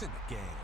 It's in the game.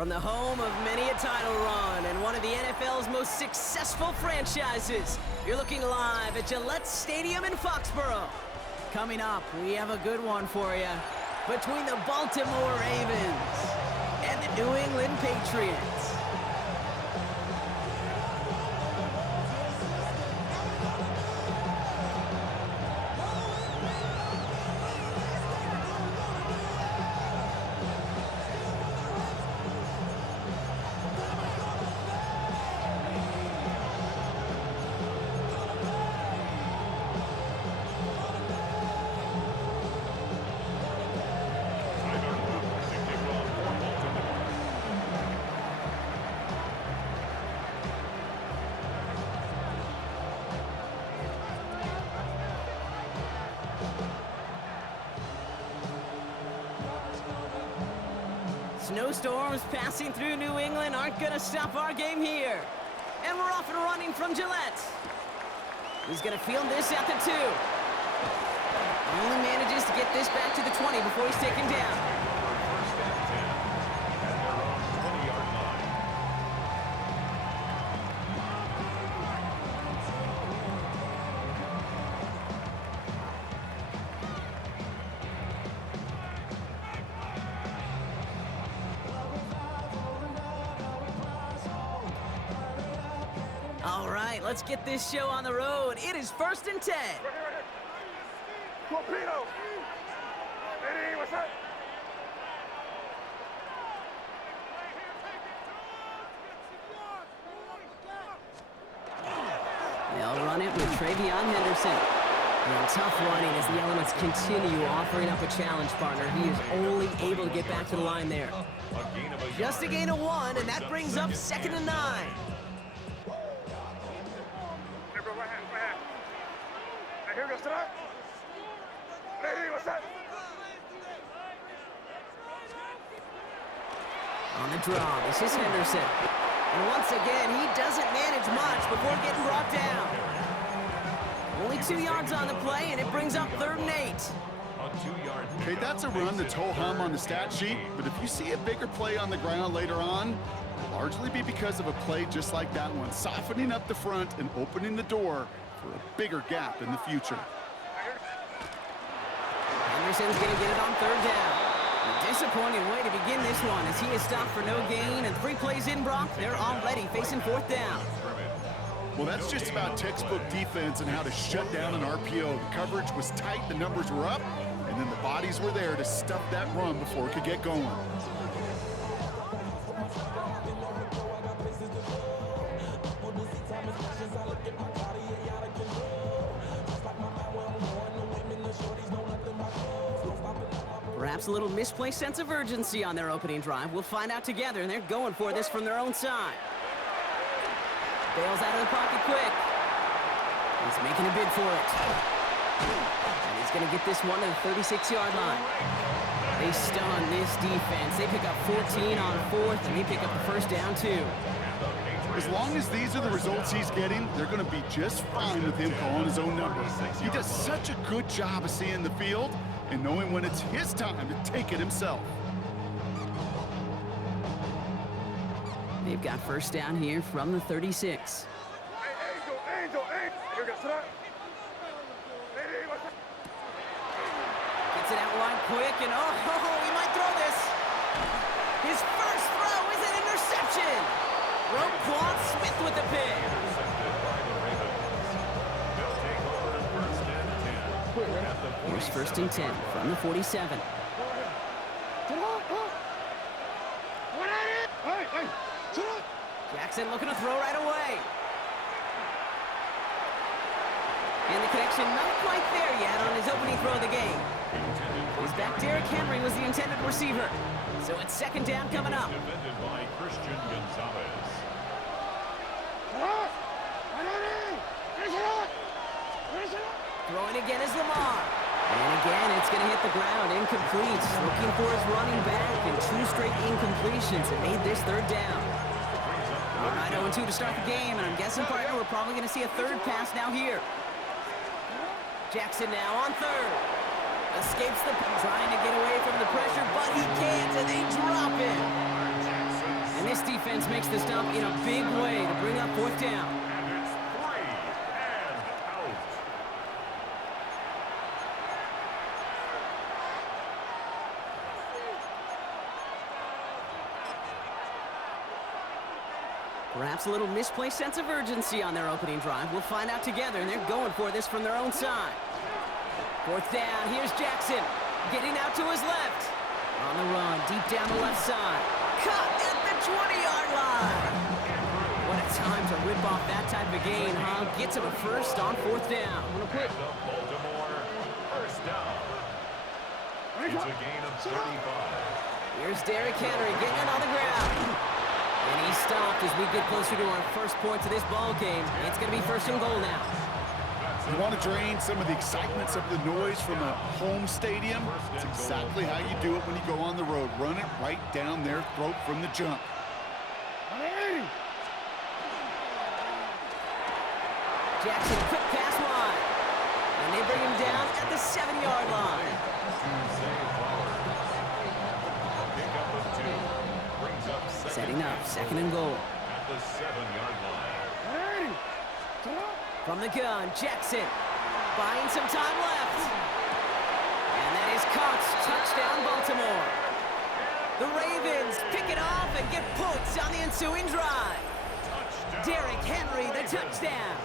From the home of many a title run and one of the NFL's most successful franchises, you're looking live at Gillette Stadium in Foxborough. Coming up, we have a good one for you. Between the Baltimore Ravens and the New England Patriots. Snowstorms passing through New England aren't going to stop our game here. And we're off and running from Gillette. He's going to field this at the 2. Only manages to get this back to the 20 before he's taken down. First and 10 at their own 20-yard line. All right, let's get this show on the road. It is 1st and 10. Torpedo! Eddie, what's that? They'll run it with Henderson. And tough running as the elements continue offering up a challenge partner. He is only able to get back to the line there. Just a gain of 1, and that brings up 2nd and 9. On the draw, this is Henderson. And once again, he doesn't manage much before getting brought down. Only 2 yards on the play, and it brings up 3rd and 8. Okay, that's a run that's ho-hum on the stat sheet, but if you see a bigger play on the ground later on, it'll largely be because of a play just like that one, softening up the front and opening the door for a bigger gap in the future. Henderson's going to get it on 3rd down. A disappointing way to begin this one as he is stopped for no gain, and 3 plays in, Brock, they're already facing 4th down. Well, that's just about textbook defense and how to shut down an RPO. The coverage was tight, the numbers were up, and then the bodies were there to stuff that run before it could get going. Perhaps a little misplaced sense of urgency on their opening drive. We'll find out together, and they're going for this from their own side. Bails out of the pocket quick. He's making a bid for it. And he's going to get this one to the 36-yard line. They stun this defense. They pick up 14 on 4th, and they pick up the 1st down, too. As long as these are the results he's getting, they're going to be just fine with him calling his own numbers. He does such a good job of seeing the field and knowing when it's his time to take it himself. They've got 1st down here from the 36. Gets it out wide quick, and he might throw this. His first throw is an interception. Roquan Smith with the pick. Here's 1st and 10 from the 47. Jackson looking to throw right away. And the connection not quite there yet on his opening throw of the game. He's back. Derrick Henry was the intended receiver. So it's 2nd down coming up. Defended by Christian Gonzalez. Throwing again is Lamar. And again, it's going to hit the ground. Incomplete. Looking for his running back, and 2 straight incompletions that made this 3rd down. All right, 0-2 to start the game, and I'm guessing, partner, we're probably going to see a 3rd pass now here. Jackson now on 3rd. Escapes trying to get away from the pressure, but he can't, and they drop it. And this defense makes the stop in a big way to bring up 4th down. And it's 3 and out. Perhaps a little misplaced sense of urgency on their opening drive. We'll find out together, and they're going for this from their own side. 4th down, here's Jackson, getting out to his left. On the run, deep down the left side. Caught at the 20-yard line. What a time to rip off that type of gain, huh? Gets him a 1st on 4th down. Baltimore, 1st down. It's a gain of 35. Here's Derrick Henry getting it on the ground. And he's stopped as we get closer to our 1st points of this ball game. It's going to be 1st and goal now. You want to drain some of the excitement, some of the noise from a home stadium? It's exactly how you do it when you go on the road. Run it right down their throat from the jump. Jackson, quick pass wide. And they bring him down at the 7-yard line. Setting up 2nd and goal. At the 7-yard line. From the gun, Jackson buying some time left. And that is caught. Touchdown, Baltimore. The Ravens pick it off and get points on the ensuing drive. Derrick Henry, the touchdown.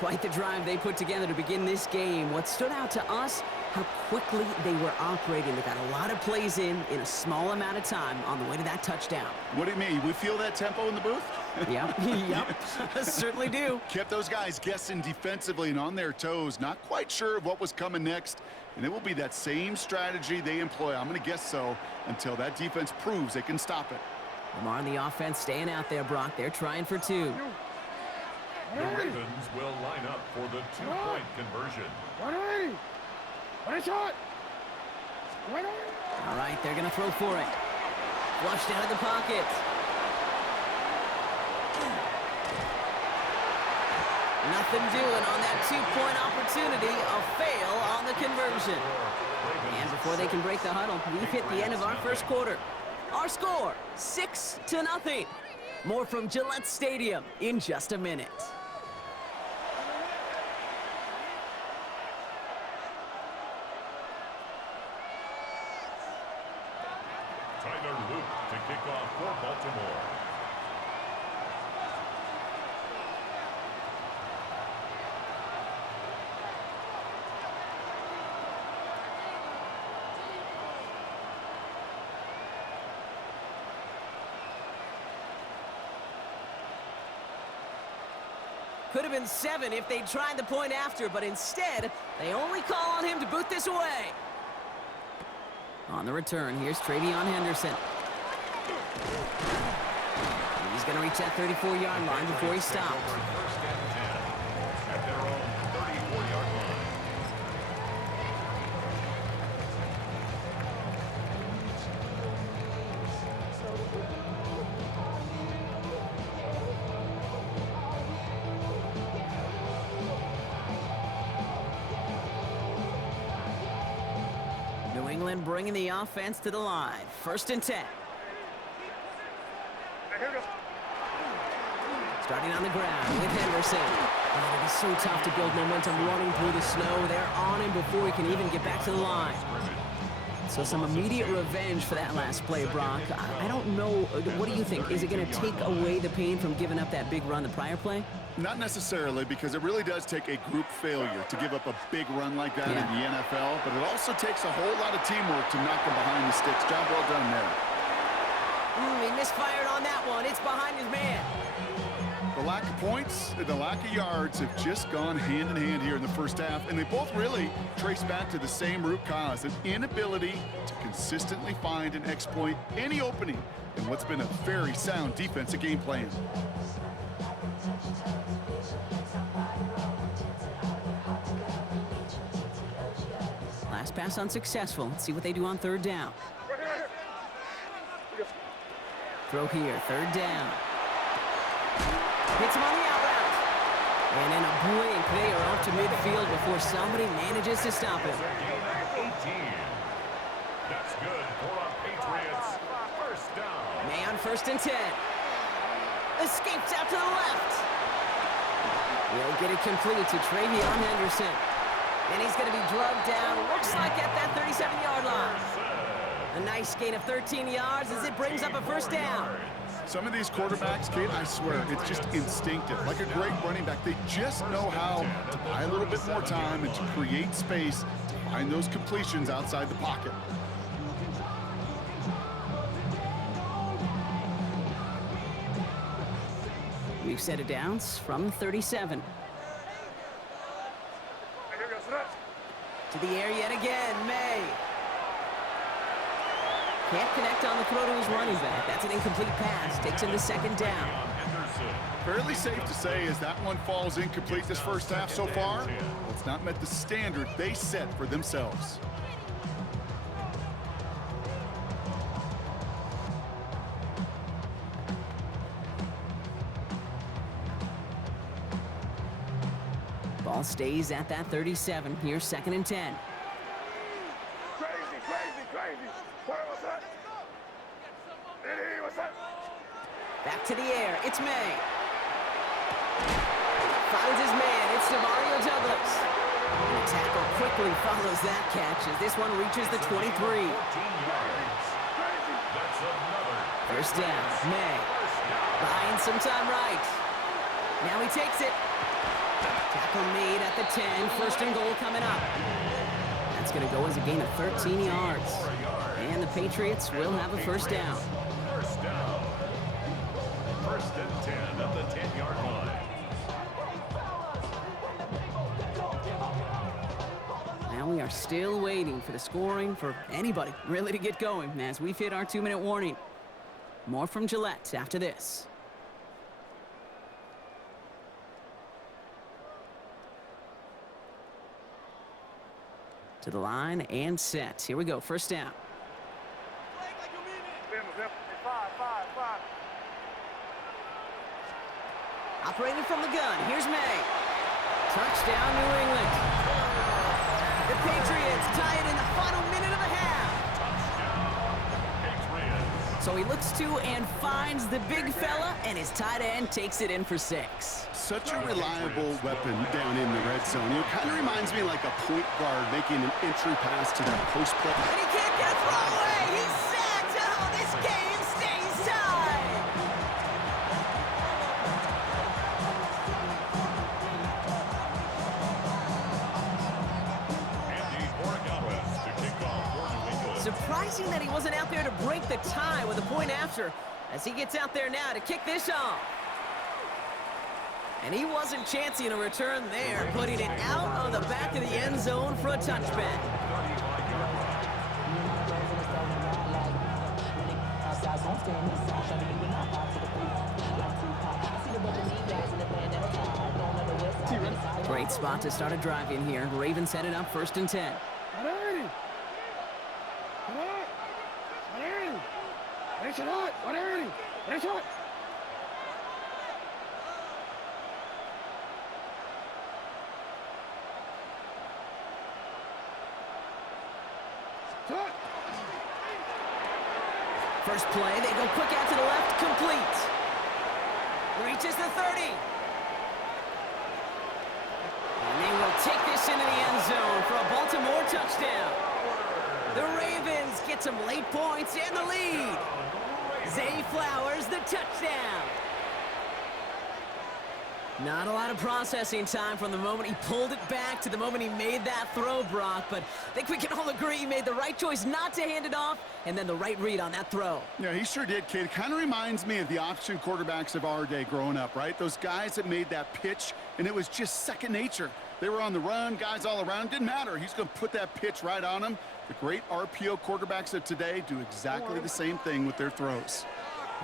Quite the drive they put together to begin this game. What stood out to us, how quickly they were operating. They got a lot of plays in a small amount of time on the way to that touchdown. What do you mean? We feel that tempo in the booth? Yep, yep, certainly do. Kept those guys guessing defensively and on their toes, not quite sure of what was coming next. And it will be that same strategy they employ, I'm going to guess so, until that defense proves they can stop it. Lamar and the offense staying out there, Brock. They're trying for two. The Ravens will line up for the two-point conversion. All right, they're going to throw for it. Flushed out of the pocket. Nothing doing on that two-point opportunity. A fail on the conversion. And before they can break the huddle, we've hit the end of our first quarter. Our score, 6-0. More from Gillette Stadium in just a minute. Tyler Luke to kick off for Baltimore. Could have been 7 if they tried the point after, but instead, they only call on him to boot this away. On the return, here's Travion Henderson. He's going to reach that 34-yard line before he stopped. First and 10 at their own 34-yard line. New England bringing the offense to the line. First and 10. Starting on the ground with Henderson. Oh, it is so tough to build momentum running through the snow. They're on him before he can even get back to the line. So some immediate revenge for that last play, Brock. I don't know. What do you think? Is it going to take away the pain from giving up that big run the prior play? Not necessarily, because it really does take a group failure to give up a big run like that in the NFL, but it also takes a whole lot of teamwork to knock them behind the sticks. Job well done there. He misfired on that one. It's behind his man. The lack of points and the lack of yards have just gone hand in hand here in the first half, and they both really trace back to the same root cause, an inability to consistently find and exploit any opening in what's been a very sound defensive game plan. Last pass unsuccessful. Let's see what they do on third down. Throw here, third down. Hits him on the out route. And in a blink, they are off to midfield before somebody manages to stop him. That's good for our Patriots. First down. May on first and 10. Escapes out to the left. He'll get it complete to Travion Henderson. And he's going to be drugged down, looks like at that 37-yard line. A nice gain of 13 yards as it brings up a first down. Some of these quarterbacks, Kate, I swear, it's just instinctive. Like a great running back, they just know how to buy a little bit more time and to create space to find those completions outside the pocket. We've set it downs from 37. To the air yet again, May. Can't connect on the throw to his running back. That's an incomplete pass. Takes him to second down. Fairly safe to say as that one falls incomplete this first half so far, it's not met the standard they set for themselves. Ball stays at that 37. Here's second and 10. Back to the air. It's May. Finds his man. It's Demario Douglas. And the tackle quickly follows that catch as this one reaches the 23. First down. May. Buying some time right. Now he takes it. Tackle made at the 10. First and goal coming up. That's going to go as a gain of 13 yards. And the Patriots will have a first down. First First and 10 at the 10-yard line. Now we are still waiting for the scoring for anybody really to get going as we've hit our 2-minute warning. More from Gillette after this. To the line and set. Here we go, first down. Operating from the gun, here's May. Touchdown, New England. The Patriots tie it in the final minute of the half. So he looks to and finds the big fella, and his tight end takes it in for 6. Such a reliable weapon down in the red zone. It kind of reminds me like a point guard making an entry pass to that post play. And he can't get a throw away. He's sacked. Oh, this game stays tied. Surprising that he wasn't out there to break the tie with a point after, as he gets out there now to kick this off. And he wasn't chancing a return there, putting it out on the back of the end zone for a touchback. Great spot to start a drive in here. Ravens set it up first and 10. First play, they go quick out to the left, complete. Reaches the 30. And they will take this into the end zone for a Baltimore touchdown. The Ravens get some late points and the lead. Zay Flowers, the touchdown. Not a lot of processing time from the moment he pulled it back to the moment he made that throw, Brock. But I think we can all agree he made the right choice not to hand it off, and then the right read on that throw. Yeah, he sure did, kid. Kind of reminds me of the option quarterbacks of our day growing up, right? Those guys that made that pitch, and it was just second nature. They were on the run, guys all around. Didn't matter. He's going to put that pitch right on him. The great RPO quarterbacks of today do exactly the same thing with their throws.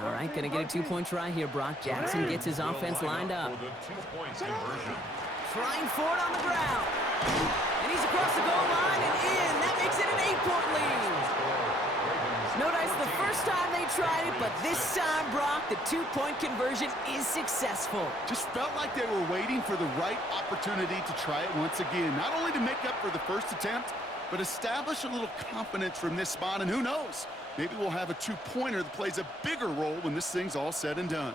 All right, going to get a 2-point try here, Brock. Jackson gets his offense lined up. Trying for it on the ground. And he's across the goal line and in. That makes it an 8-point lead. Notice the first time they tried it, but this time, Brock, the 2-point conversion is successful. Just felt like they were waiting for the right opportunity to try it once again. Not only to make up for the first attempt, but establish a little confidence from this spot. And who knows? Maybe we'll have a 2-pointer that plays a bigger role when this thing's all said and done.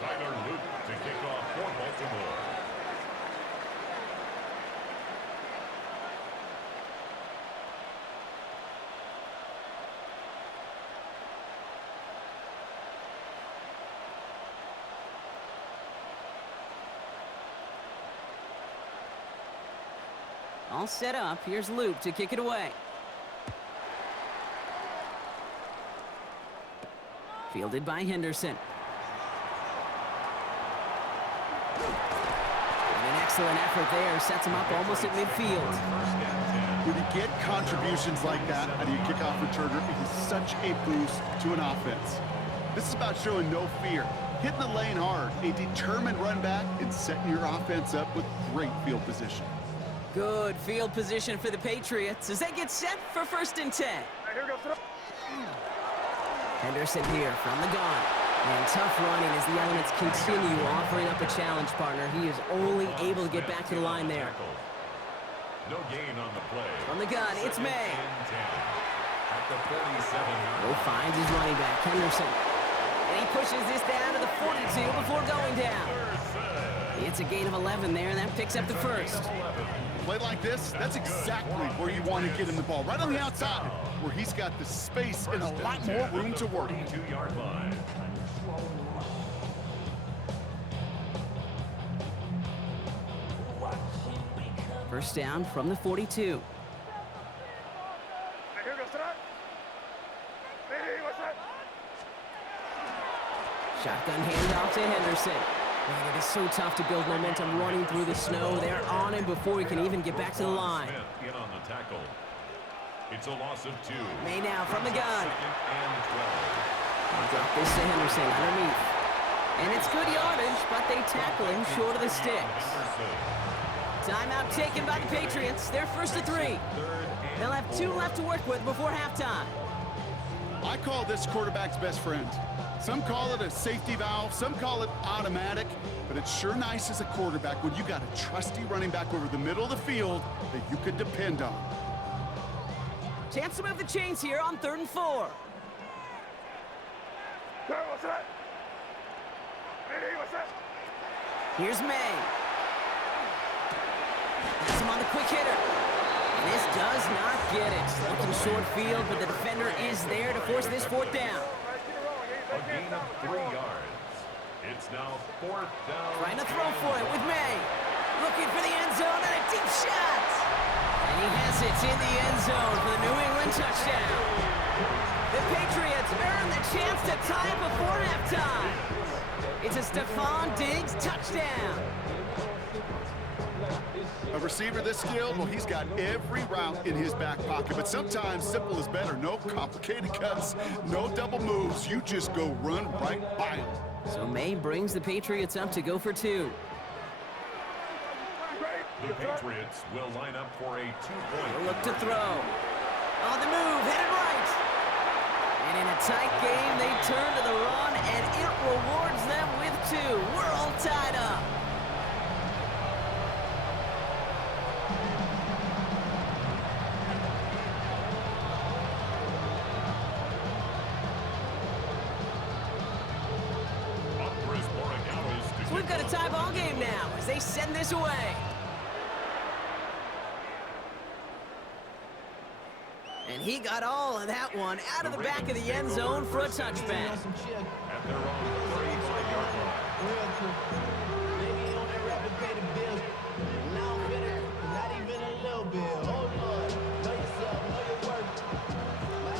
Tyler Luke to kick off for Baltimore. All set up. Here's Luke to kick it away. Fielded by Henderson. And an excellent effort there. Sets him up almost at midfield. When you get contributions like that out of your kickoff returner, it is such a boost to an offense. This is about showing no fear, hitting the lane hard, a determined run back, and setting your offense up with great field position. Good field position for the Patriots as they get set for first and 10. Henderson here from the gun. And tough running as the elements continue offering up a challenge, partner. He is only able to get back to the line there. No gain on the play. From the gun, it's May. At the 47. Will finds his running back, Henderson. And he pushes this down to the 42 before going down. It's a gain of 11 there, and that picks up the first. Play like this, that's exactly where you want to get him the ball. Right on the outside, where he's got the space and a lot more room to work. 2-yard line. First down from the 42. Shotgun handoff to Henderson. Man, it is so tough to build momentum running through the snow. They're on him before he can even get back to the line. In on the tackle. It's a loss of 2. May now from the gun. 2nd and 12. I'll drop this to Henderson underneath. And it's good yardage, but they tackle him short of the sticks. Timeout taken by the Patriots. They're first to 3. They'll have 2 left to work with before halftime. I call this quarterback's best friend. Some call it a safety valve, some call it automatic, but it's sure nice as a quarterback when you got a trusty running back over the middle of the field that you could depend on. Chance to move the chains here on 3rd and 4. Here's May. Has him on the quick hitter. And this does not get it. Looking short field, but the defender is there to force this 4th down. A gain of 3 yards. It's now 4th down. Trying to throw for it with May. Looking for the end zone and a deep shot. And he has it in the end zone for the New England touchdown. The Patriots earn the chance to tie it before halftime. It's a Stephon Diggs touchdown. A receiver this skilled, well, he's got every route in his back pocket, but sometimes simple is better. No complicated cuts, no double moves. You just go run right by him. So May brings the Patriots up to go for 2. The Patriots will line up for a 2-point. They'll look to throw. On the move, headed right. And in a tight game, they turn to the run, and it rewards them with 2. We're all tied up. So we've got a tie ball game now as they send this away. And he got all of that one out of the back of the end zone for a touchback. At their own 35-yard line.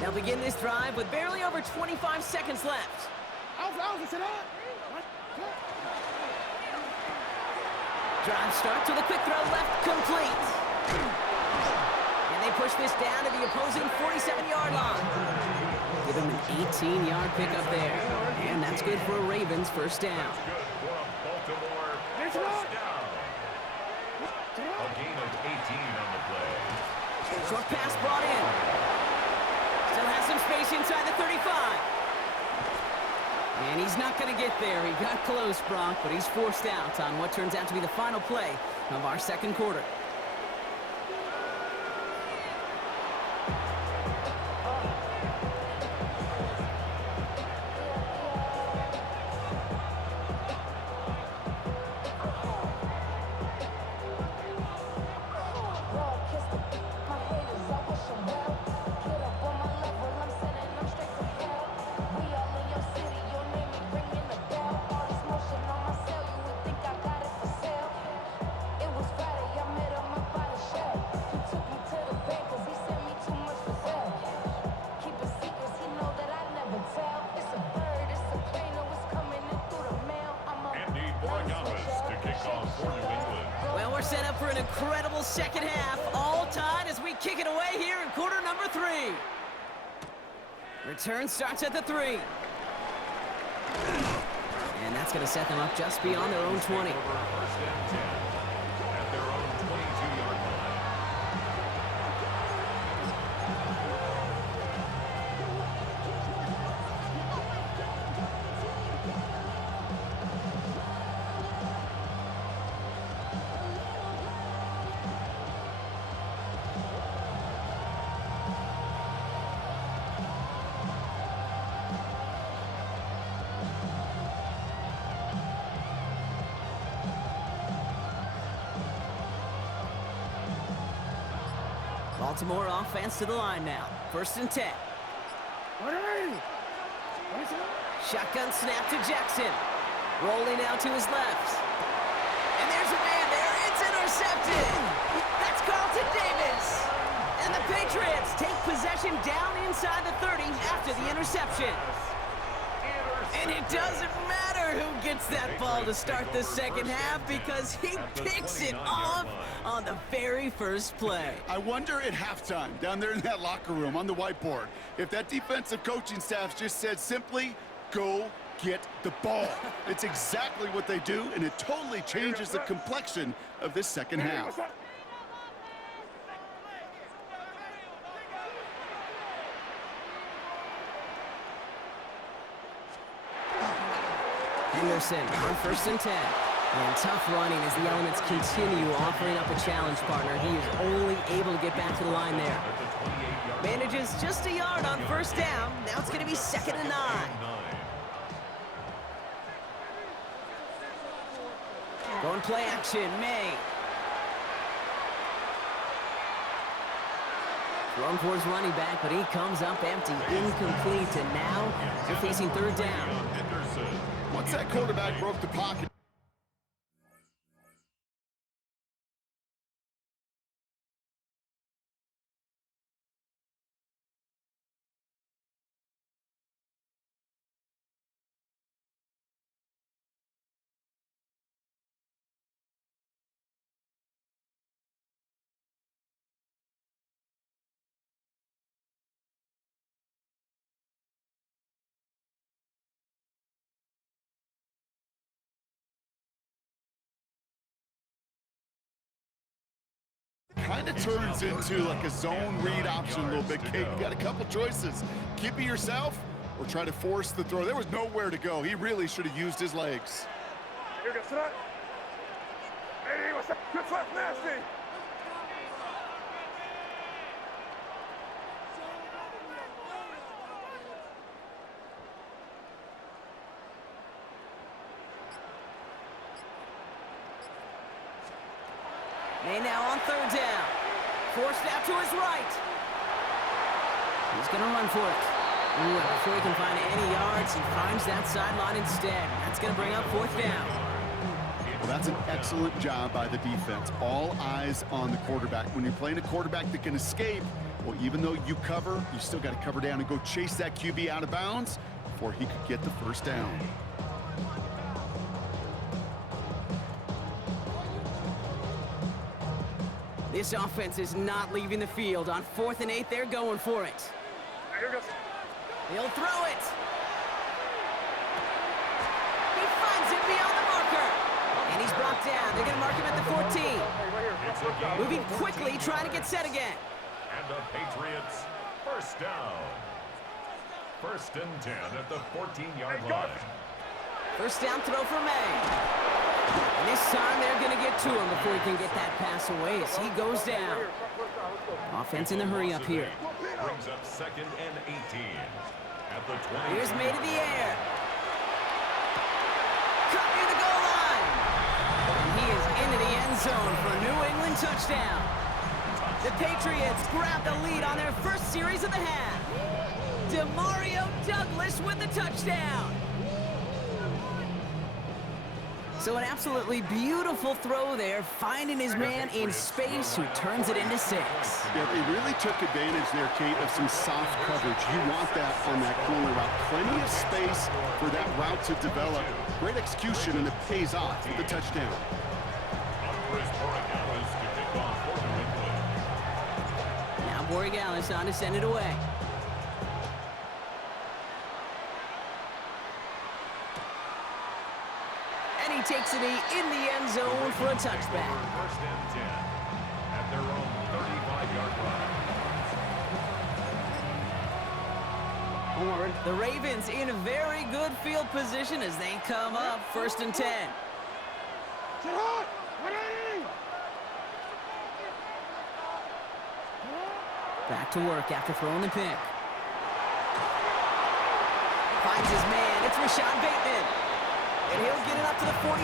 They'll begin this drive with barely over 25 seconds left. Drive start to the quick throw left, complete. And they push this down to the opposing 47-yard line. Give him an 18-yard pickup there. And that's good for a Ravens first down. Good for a Baltimore first down. A gain of 18 on the play. Short pass brought in. Still has some space inside the 35. And he's not going to get there. He got close, Brock, but he's forced out on what turns out to be the final play of our second quarter. Well, we're set up for an incredible second half, all tied as we kick it away here in quarter number 3. Return starts at the 3. And that's going to set them up just beyond their own 20. First and 10 at their own 22-yard line. Baltimore offense to the line now. First and 10. Shotgun snap to Jackson. Rolling out to his left. And there's a man there. It's intercepted. That's Patriots take possession down inside the 30 after the interception. And it doesn't matter who gets that ball to start the second half because he picks it off on the very first play. I wonder at halftime, down there in that locker room on the whiteboard, if that defensive coaching staff just said simply, go get the ball. It's exactly what they do, and it totally changes the complexion of this second half. Henderson on 1st and 10. And tough running as the elements continue offering up a challenge partner. He is only able to get back to the line there. Manages just a yard on 1st down. Now it's going to be 2nd and 9. Going play action, May. Thrown for his running back, but he comes up empty, incomplete, and now they're facing 3rd down. Once that quarterback broke the pocket. Kind of turns into like a zone read option a little bit, Kate. You got a couple choices. Keep it yourself or try to force the throw. There was nowhere to go. He really should have used his legs. Here goes that. Hey, what's up? Good left, nasty. May now on 3rd down. Forced out to his right. He's going to run for it. Ooh, and before he can find any yards, he finds that sideline instead. That's going to bring up 4th down. Well, that's an excellent job by the defense. All eyes on the quarterback. When you're playing a quarterback that can escape, well, even though you cover, you still got to cover down and go chase that QB out of bounds before he could get the 1st down. This offense is not leaving the field. On 4th and 8, they're going for it. Here goes. He'll throw it. He finds it beyond the marker. And he's brought down. They're going to mark him at the 14. Moving quickly, trying to get set again. And the Patriots, 1st down. 1st and 10 at the 14-yard line. 1st down throw for May. And this time they're going to get to him before he can get that pass away as he goes down. Offense in the hurry up here. Brings up 2nd and 18 at the 20. Here's May to the air. Cut near the goal line. And he is into the end zone for a New England touchdown. The Patriots grab the lead on their first series of the half. Demario Douglas with the touchdown. So an absolutely beautiful throw there, finding his man in space who turns it into 6. Yeah, they really took advantage there, Kate, of some soft coverage. You want that on that corner route. Plenty of space for that route to develop. Great execution, and it pays off with the touchdown. Now Borregales on to send it away. And he takes it in the end zone for a touchback. 1st and 10 at their own 35-yard line. The Ravens in very good field position as they come up 1st and 10. Back to work after throwing the pick. Finds his man. It's Rashad Bateman. And he'll get it up to the 44.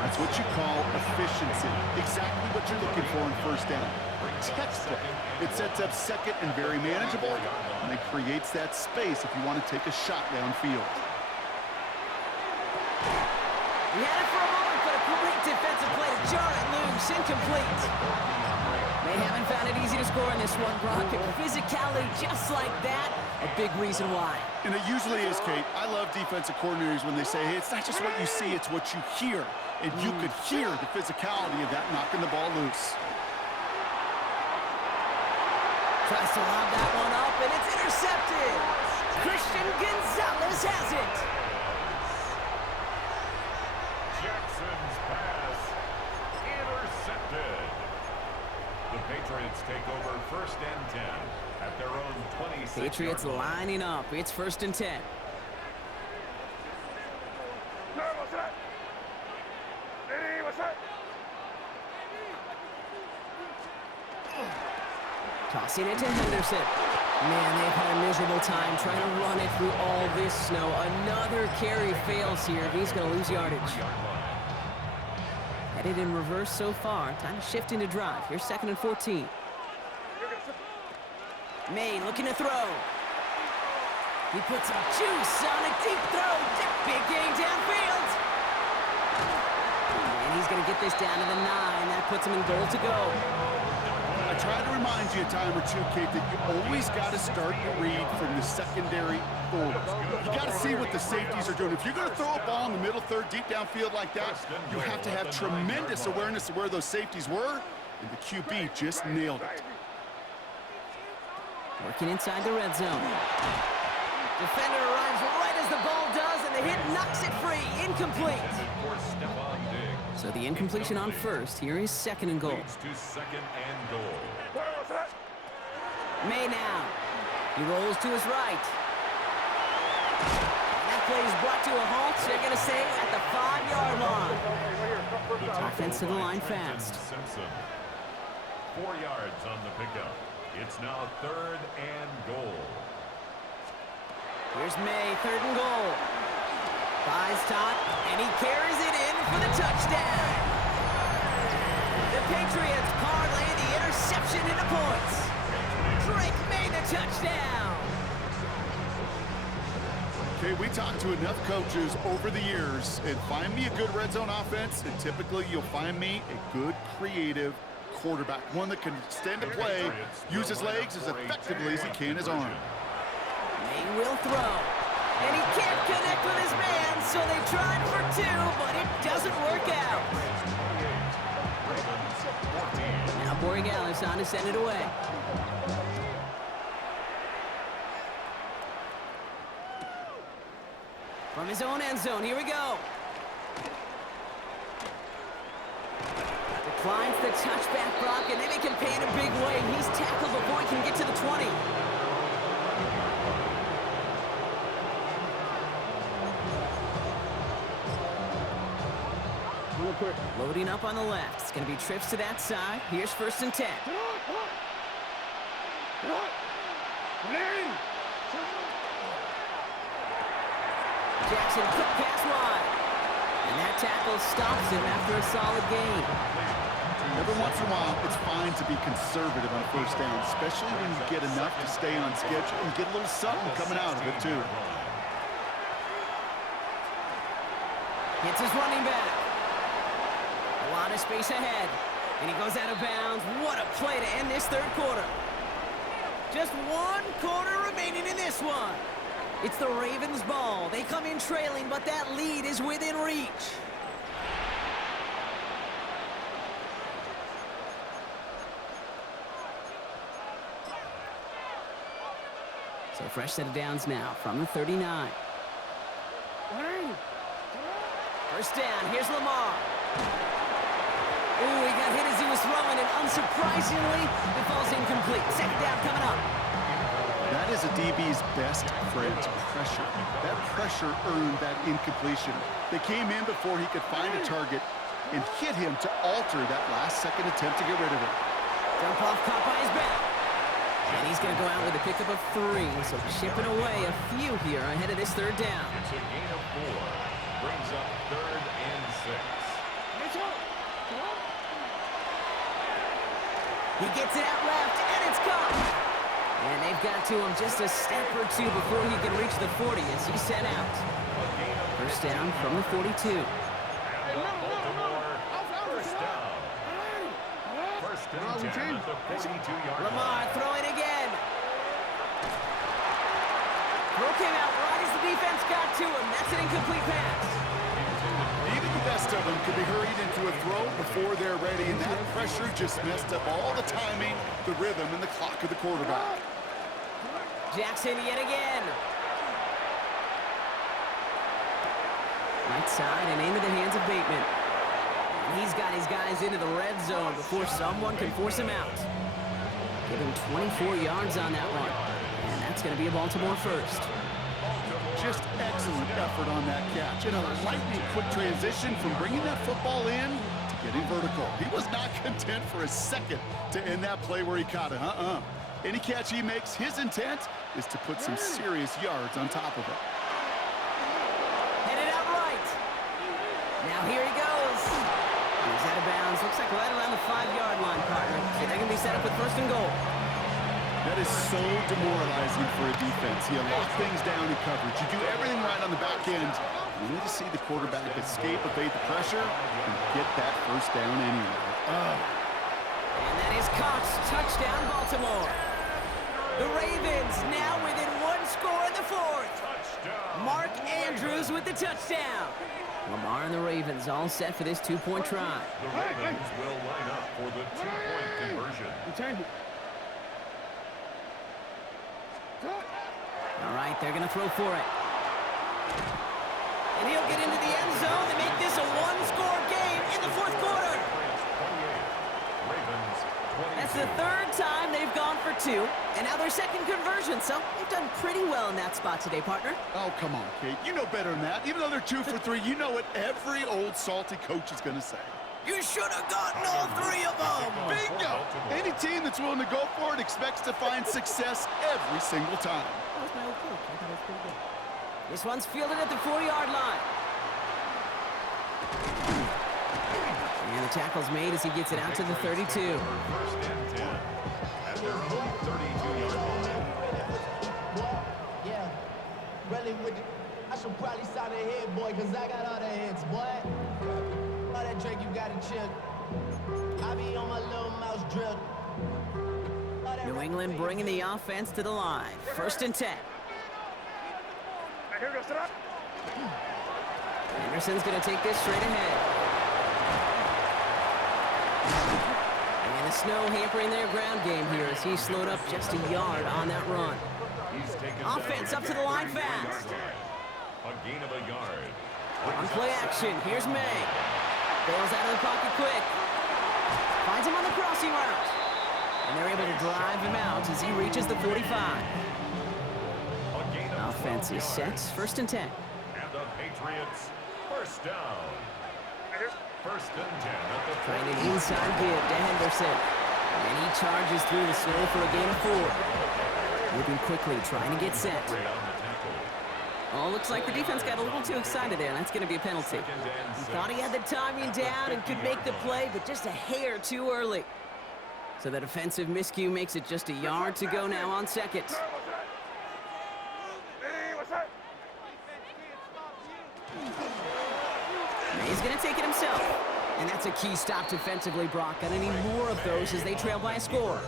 That's what you call efficiency. Exactly what you're looking for in 1st down. Textbook. It sets up 2nd and very manageable, and it creates that space if you want to take a shot downfield. He had it for a moment, but a great defensive play to jar it loose. Incomplete. They haven't found it easy to score in this one, Brock. Physicality just like that, a big reason why. And it usually is, Kate. I love defensive coordinators when they say, hey, it's not just what you see, it's what you hear. And you could hear the physicality of that knocking the ball loose. Tries to lob that one up, and it's intercepted. Christian Gonzalez has it. Jackson's pass intercepted. The Patriots take over 1st and 10 at their own 26. Patriots lining up. It's 1st and 10. Tossing it to Henderson. Man, they've had a miserable time trying to run it through all this snow. Another carry fails here. He's going to lose yardage. Headed in reverse so far. Time to shift into drive. Here's 2nd and 14. May looking to throw. He puts some juice on a deep throw. Big gain downfield. And he's going to get this down to the 9. That puts him in goal to go. I try to remind you a time or two, Kate, that you always got to start your read from the secondary forward. You got to see what the safeties are doing. If you're going to throw a ball in the middle third, deep downfield like that, you have to have tremendous awareness of where those safeties were, and the QB just nailed it. Working inside the red zone. Defender arrives right as the ball does, and the hit knocks it free. Incomplete. So the incompletion on first. Here is 2nd and goal. Leads to 2nd and goal. May now. He rolls to his right. And that play is brought to a halt. They're going to say at the 5-yard line. Offense to the line fast. Simpson. 4 yards on the pickup. It's now 3rd and goal. Here's May, 3rd and goal. Buys top, and he carries it in for the touchdown. The Patriots parlay the interception into points. Drake made the touchdown. Okay, we talked to enough coaches over the years, and find me a good red zone offense, and typically you'll find me a good creative quarterback, one that can extend a play, use his legs as effectively as he can his arm. May will throw, and he can't connect with his man, so they tried for 2, but it doesn't work out. Now Borregales on to send it away. From his own end zone, here we go. Declines the touchback, Brock, and then he can pay in a big way. He's tackled before he can get to the 20. Loading up on the left. It's going to be trips to that side. Here's 1st and 10. Jackson, quick pass wide. And that tackle stops him after a solid gain. Every once in a while, it's fine to be conservative on 1st down, especially when you get enough to stay on schedule and get a little something coming out of it, too. Hits his running back. A lot of space ahead. And he goes out of bounds. What a play to end this 3rd quarter. Just 1 quarter remaining in this one. It's the Ravens' ball. They come in trailing, but that lead is within reach. So fresh set of downs now from the 39. 1st down. Here's Lamar. Ooh, he got hit as he was throwing, and unsurprisingly, it falls incomplete. 2nd down coming up. That is a DB's best friend, pressure. That pressure earned that incompletion. They came in before he could find a target and hit him to alter that last-second attempt to get rid of it. Dump off caught by his back. And he's going to go out with a pickup of 3, so chipping away a few here ahead of this 3rd down. It's a gain of 4. Brings up 3rd and 6. He gets it out left, and it's caught. And they've got to him just a step or 2 before he can reach the 40 as he's sent out. 1st down from the 42. Baltimore, 1st down. 1st and 10 at the 42-yard line. Lamar throwing again. Throw came out right as the defense got to him. That's an incomplete pass. Even the best of them could be hurried into a throw before they're ready, and that pressure just messed up all the timing, the rhythm, and the clock of the quarterback. Jackson yet again. Right side and into the hands of Bateman. And he's got his guys into the red zone before someone can force him out. Give him 24 yards on that one. And that's going to be a Baltimore first. Just excellent effort on that catch. And a lightning quick transition from bringing that football in to getting vertical. He was not content for a second to end that play where he caught it. Any catch he makes, his intent is to put some serious yards on top of it. Headed out right. Now here he goes. He's out of bounds. Looks like right around the 5-yard line, partner. So they're going to be set up with first and goal. That is so demoralizing for a defense. You lock things down in coverage. You do everything right on the back end. You need to see the quarterback escape, evade the pressure, and get that first down anyway. And that is caught. Touchdown, Baltimore. The Ravens now within one score in the fourth. Mark Andrews with the touchdown. Lamar and the Ravens all set for this two-point try. The Ravens will line up for the two-point conversion. All right, they're going to throw for it. And he'll get into the end zone to make this a one-score game in the fourth quarter. That's the third time they've gone for two, and now their second conversion, so they've done pretty well in that spot today, partner. Oh, come on, Kate. You know better than that. Even though they're 2 for 3, you know what every old salty coach is going to say. You should have gotten all three of them. Bingo! Any team that's willing to go for it expects to find success every single time. That was my old coach. I thought it was pretty good. This one's fielded at the 4-yard line. And the tackle's made as he gets it out to the 32. First and 10 at their own 32-yard line. Yeah, really with the, I should probably sign a head, boy, because I got all the hits, boy. All that drink you got to chill. I be on my little mouse drill. New England bringing the offense to the line. First and 10. Here goes to that. Anderson's going to take this straight ahead. And the snow hampering their ground game here as he slowed up just a yard on that run. He's taken Offense up to the line fast. A gain of a yard. On play action, here's May. Bails out of the pocket quick. Finds him on the crossing route. And they're able to drive him out as he reaches the 45. Offense is set. First and 10. And the Patriots first down. First and 10 at the Trying an inside give to Henderson. And he charges through the snow for a gain of 4. Moving quickly, trying to get set. Oh, looks like the defense got a little too excited there, and that's going to be a penalty. He thought he had the timing down and could make the play, but just a hair too early. So the defensive miscue makes it just a yard to go now on second. Hey, what's that? He's going to take it himself. And that's a key stop defensively, Brock. Gonna need more of those as they trail by a score.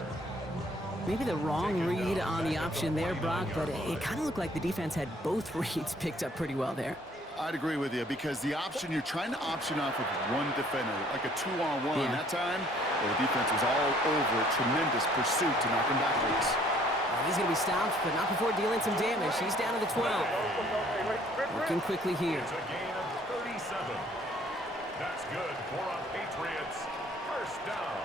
Maybe the wrong read on the option there, Brock, but it kind of looked like the defense had both reads picked up pretty well there. I'd agree with you because the option, you're trying to option off of one defender, like a 2-on-1. Yeah. That time, the defense was all over a tremendous pursuit to knock him backwards. He's going to be stopped, but not before dealing some damage. He's down to the 12. Working quickly here. It's a gain of 37. That's good for a Patriots first down.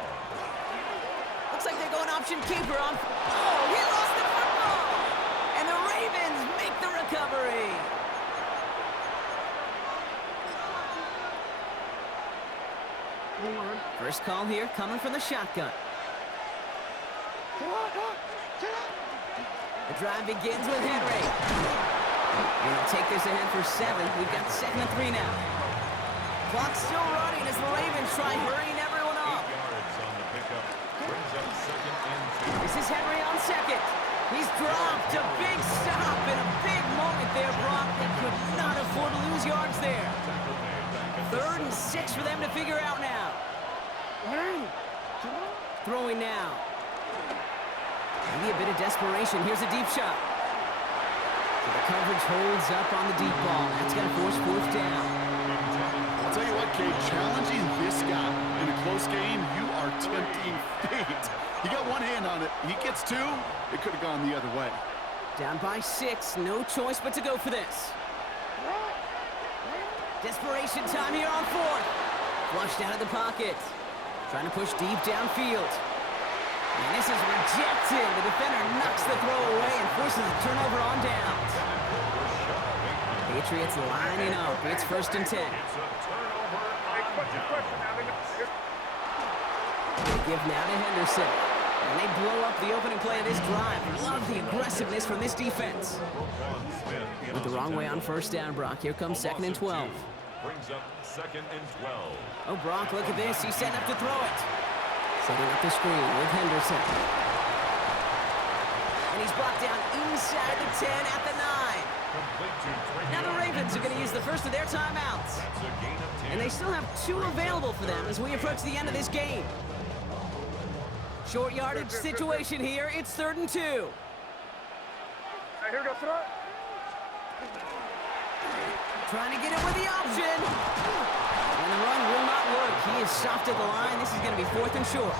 Looks like they're going option keeper on. Oh, he lost the football! And the Ravens make the recovery. First call here coming from the shotgun. The drive begins with Henry. And he'll take this ahead for 7. We've got 2nd and 3 now. Clock's still running as the Ravens try hurrying everyone 8 up. yards on the pickup. Brings up second and 2. This is Henry on second. He's dropped a big stop and a big moment there, Brock. They could not afford to lose yards there. 3rd and 6 for them to figure out now. Throwing now. Maybe a bit of desperation. Here's a deep shot. So the coverage holds up on the deep ball. That's going to force fourth down. I'll tell you what, Kate, challenging this guy in a close game, you are tempting fate. He got one hand on it. He gets two. It could have gone the other way. Down by 6. No choice but to go for this. Desperation time here on fourth. Flushed out of the pocket. Trying to push deep downfield. And this is rejected. The defender knocks the throw away and forces a turnover on downs. Patriots lining up. It's 1st and 10. They give now to Henderson. And they blow up the opening play of this drive. Love the aggressiveness from this defense. Went the wrong way on 1st down, Brock. Here comes 2nd and 12. Brings up 2nd and 12. Oh, Brock, look at this. He's setting up to throw it. Setting up the screen with Henderson. And he's brought down inside the 10 at the 9. Now the Ravens are going to use the first of their timeouts. And they still have 2 available for them as we approach the end of this game. Short yardage situation here. It's 3rd and 2. Here we go, throw it. Trying to get it with the option. And the run will not work. He is stopped at the line. This is going to be 4th and short.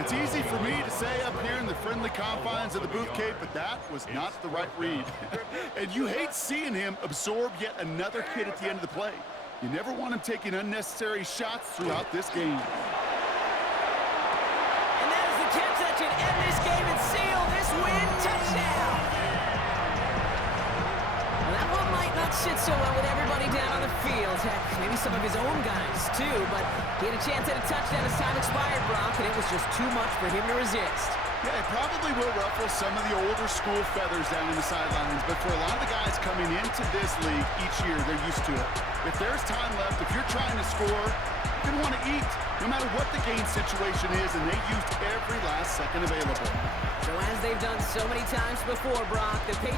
It's easy for me to say up here in the friendly confines of the booth, Kate, but that was not the right read. And you hate seeing him absorb yet another hit at the end of the play. You never want him taking unnecessary shots throughout this game. And that is the catch that should end this game and seal this win. Touchdown! Well, that one might not sit so well with everybody down on the field. Heck, maybe some of his own guys, too. But he had a chance at a touchdown as time expired, Brock, and it was just too much for him to resist. Yeah, it probably will ruffle some of the older school feathers down in the sidelines, but for a lot of the guys coming into this league each year, they're used to it. If there's time left, if you're trying to score, you're going to want to eat, no matter what the game situation is, and they used every last second available. So as they've done so many times before, Brock, the Patriots